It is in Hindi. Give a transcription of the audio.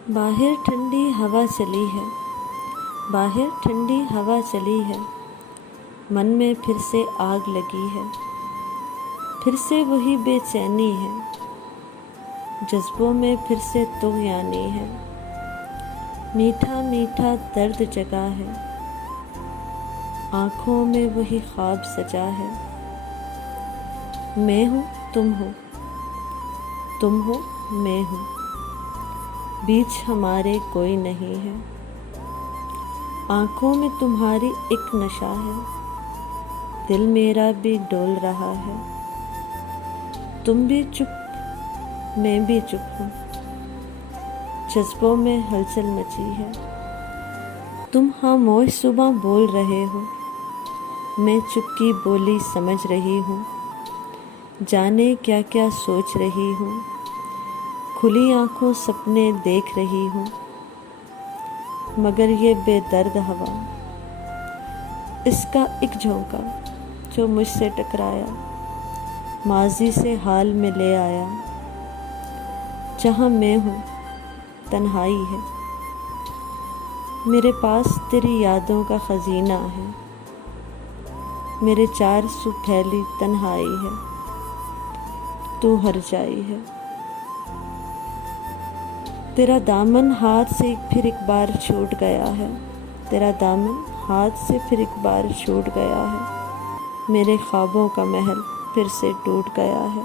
बाहर ठंडी हवा चली है, बाहर ठंडी हवा चली है। मन में फिर से आग लगी है, फिर से वही बेचैनी है। जज्बों में फिर से तुग़यानी है, मीठा मीठा दर्द जगा है। आँखों में वही ख्वाब सजा है। मैं हूँ, तुम हो, तुम हो, मैं हूँ। बीच हमारे कोई नहीं है। आँखों में तुम्हारी एक नशा है, दिल मेरा भी डोल रहा है। तुम भी चुप, मैं भी चुप हूँ। जज्बों में हलचल मची है। तुम खामोश सुबह बोल रहे हो, मैं चुप की बोली समझ रही हूँ। जाने क्या क्या सोच रही हूँ, खुली आँखों सपने देख रही हूँ। मगर ये बेदर्द हवा, इसका एक झोंका जो मुझसे टकराया, माजी से हाल में ले आया। जहाँ मैं हूँ तन्हाई है, मेरे पास तेरी यादों का खजीना है। मेरे चार सू फैली तन्हाई है, तू हर जाई है। तेरा दामन हाथ से फिर एक बार छूट गया है, तेरा दामन हाथ से फिर एक बार छूट गया है। मेरे ख्वाबों का महल फिर से टूट गया है।